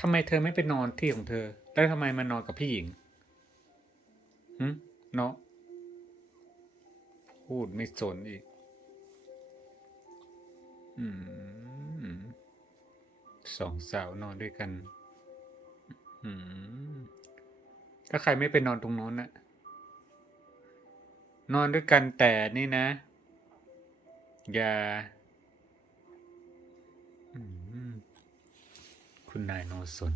ทำไมเธอไม่ไปนอนที่ของเธอ แล้วทำไมมานอนกับพี่หญิงหึเนาะพูดไม่สนอีก อืมสองสาวนอนด้วยกัน อืมถ้าใครไม่ไปนอนตรงโน้นนะนอนด้วยกันแต่นี่นะ อย่า อืม คุณนายนอนสน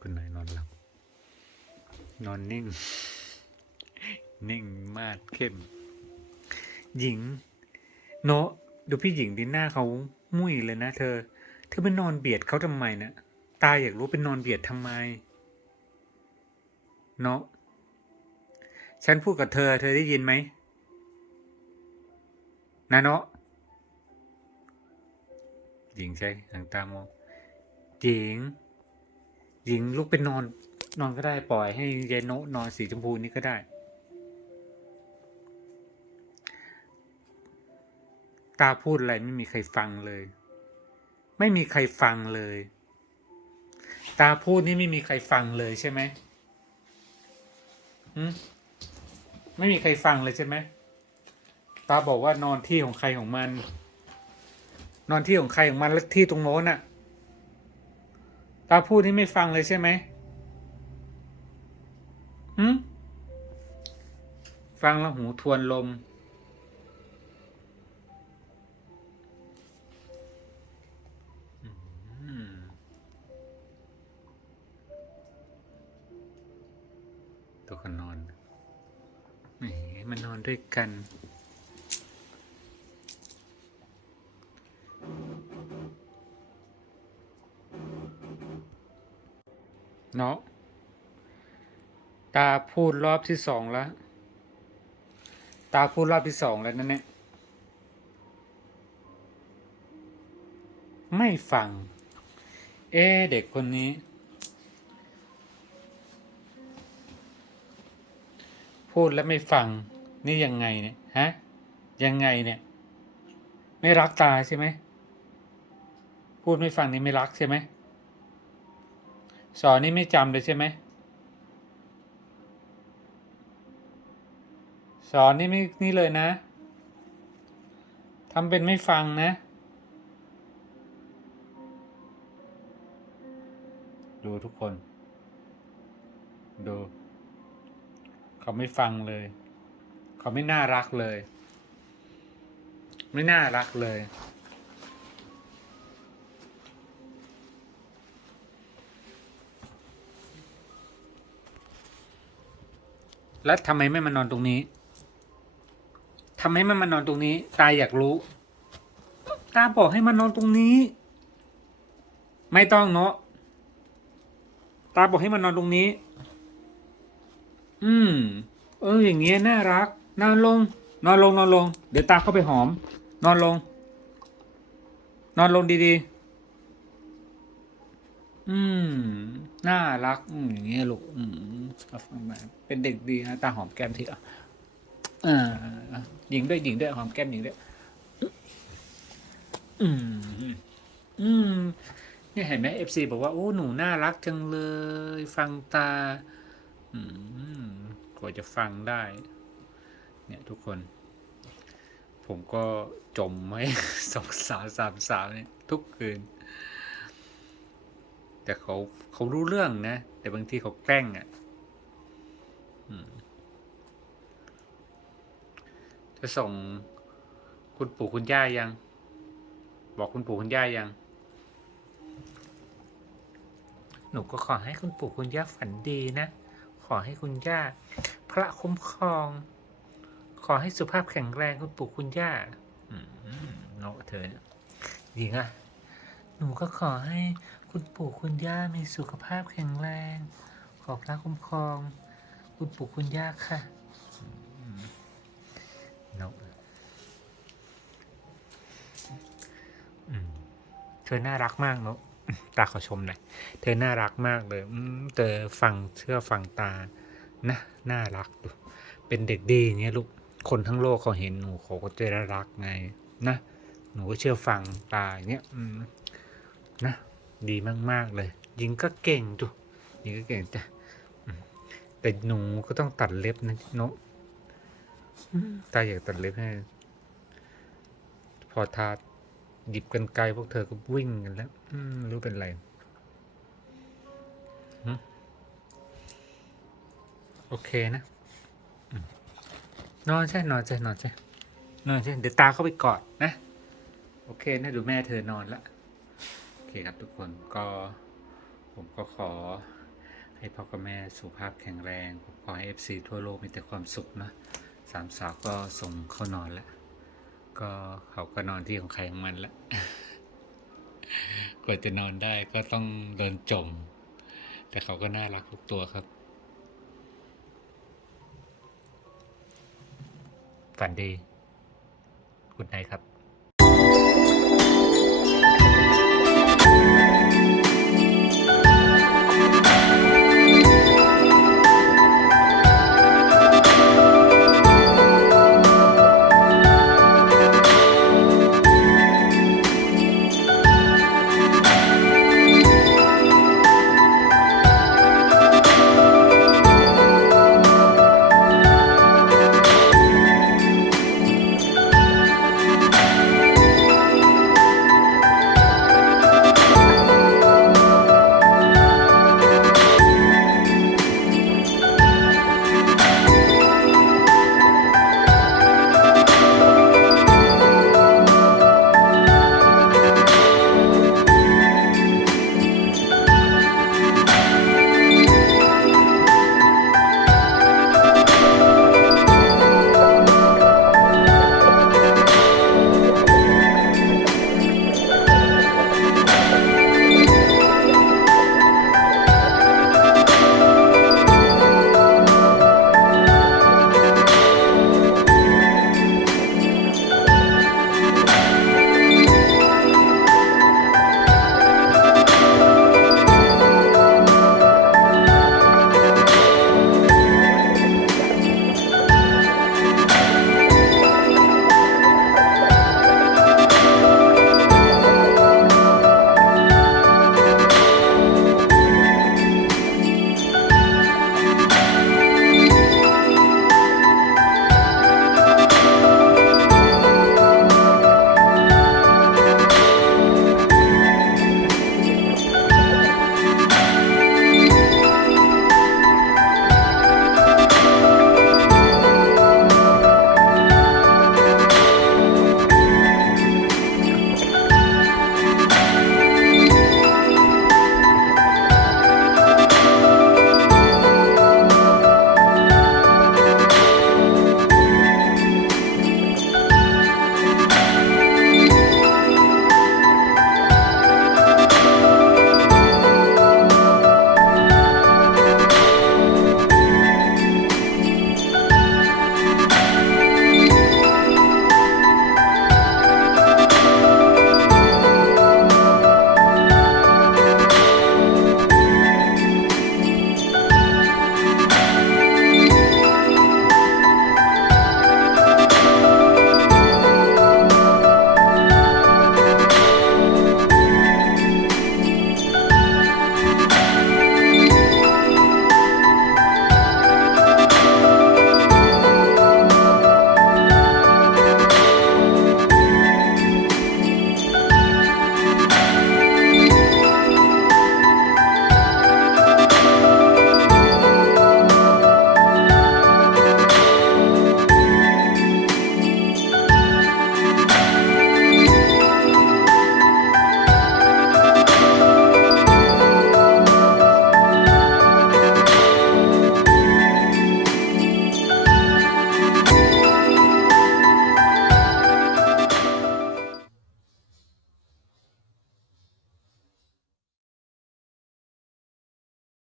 คุณนายนอนหลับ นอนนิ่ง นิ่งมากเข้ม หญิง โนะดูพี่หญิงดีหน้าเขามุ้ยเลยนะเธอ เธอไปนอนเบียดเขาทำไมนะี่ยตาอยากรู้เป็นนอนเบียดทำไม เนาะฉันพูดกับเธอ เธอได้ยินไหมนะเนาะหญิงใช่หางตามอง หญิง หญิงลุกไปนอน นอนก็ได้ปล่อยให้ยายโนะนอนสีชมพูนี่ก็ได้ ตาพูดอะไรไม่มีใครฟังเลย ไม่มีใครฟังเลย ตาพูดนี่ไม่มีใครฟังเลยใช่ไหมหืมไม่มีใครฟังเลยใช่ไหมตาบอกว่านอนที่ของใครของมัน นอนที่ของใครของมันแล้วที่ตรงโน้นน่ะ ตาพูดนี่ไม่ฟังเลยใช่ไหมหืมฟังแล้วหูทวนลม ตัวก็นอนแหมมันนอนด้วยกัน เนาะ ตาพูดรอบที่สองแล้ว ตาพูดรอบที่สองแล้วนั่นเนี่ยไม่ฟัง เอเด็กคนนี้ พูดแล้วไม่ฟัง นี่ยังไงเนี่ยฮะ ยังไงเนี่ย ไม่รักตาใช่ไหม พูดไม่ฟังนี่ไม่รักใช่ไหม สอนนี่ไม่จำเลยใช่ไหมสอนนี่ไม่นี่เลยนะทำเป็นไม่ฟังนะ ดูทุกคน ดู เขาไม่ฟังเลย เขาไม่น่ารักเลย ไม่น่ารักเลย แล้วทำไมไม่มานอนตรงนี้ทำไมไม่มานอนตรงนี้ ตาอยากรู้ ตาบอกให้มานอนตรงนี้ ไม่ต้องเนาะตาบอกให้มานอนตรงนี้ อืม เออ อย่างเงี้ยน่ารัก นอนลง นอนลง นอนลง เดี๋ยวตาเข้าไปหอม นอนลง นอนลงดีๆ อืม น่ารักอืมอย่างเงี้ยลูก อืมเป็นเด็กดีนะตาหอมแก้มทีอะอ่าหญิงด้วยหญิงด้วยหอมแก้มหญิงด้วย อืม อืมนี่เห็นไหมเอฟซีบอกว่า โอ้ หนูน่ารักจังเลย ฟังตา อืมกว่าจะฟังได้ เนี่ยทุกคน ผมก็จมไว้สองสาวสามสาวเนี่ย ทุกคืน แต่เขาเขารู้เรื่องนะ แต่บางทีเขาแกล้งอะอืมจะส่งคุณปู่คุณย่ายัง บอกคุณปู่คุณย่ายัง หนูก็ขอให้คุณปู่คุณย่าฝันดีนะ ขอให้คุณย่า พระคุ้มครอง ขอให้สุขภาพแข็งแรงคุณปู่คุณย่าอืมเนาะเธอเนี่ยหญิงอะห นูก็ขอให้คุณปู่คุณย่ามีสุขภาพแข็งแรง ขอพระคุ้มครอง คุณปู่คุณย่าค่ะเนาะเธอน่ารักมากเนาะตาขอชมหน่อย เธอน่ารักมากเลยเธอฟังเชื่อฟังตา นะ น่ารักดูเป็นเด็กดีอย่างเงี้ยลูก คนทั้งโลกเขาเห็นหนูเขาก็จะรักไง นะ หนูก็เชื่อฟังตาอย่างเงี้ย อืม นะ ดีมากๆเลย หญิงก็เก่งดูหญิงก็เก่งแต่อืมแต่หนูก็ต้องตัดเล็บนะนอะอืมตาอยากตัดเล็บให้ พอทาหยิบกันไกลพวกเธอก็วิ่งกันแล้วรู้เป็นไรโอเคนะนอนใช่นอนใช่นอนใช่นอนใช่เดี๋ยวตาเข้าไปกอดนะ โอเคนะดูแม่เธอนอนละ เคครับทุกคนก็ผมก็ขอให้พ่อกับแม่สุขภาพแข็งแรง ผมขอให้เอฟซีทั่วโลกมีแต่ความสุขนะสามสาวก็ส่งเข้านอนแล้ว ก็เขาก็นอนที่ของใครของมันละกว่าจะนอนได้ก็ต้องโดนจม แต่เขาก็น่ารักทุกตัวครับ ฝันดีกุดไนครับ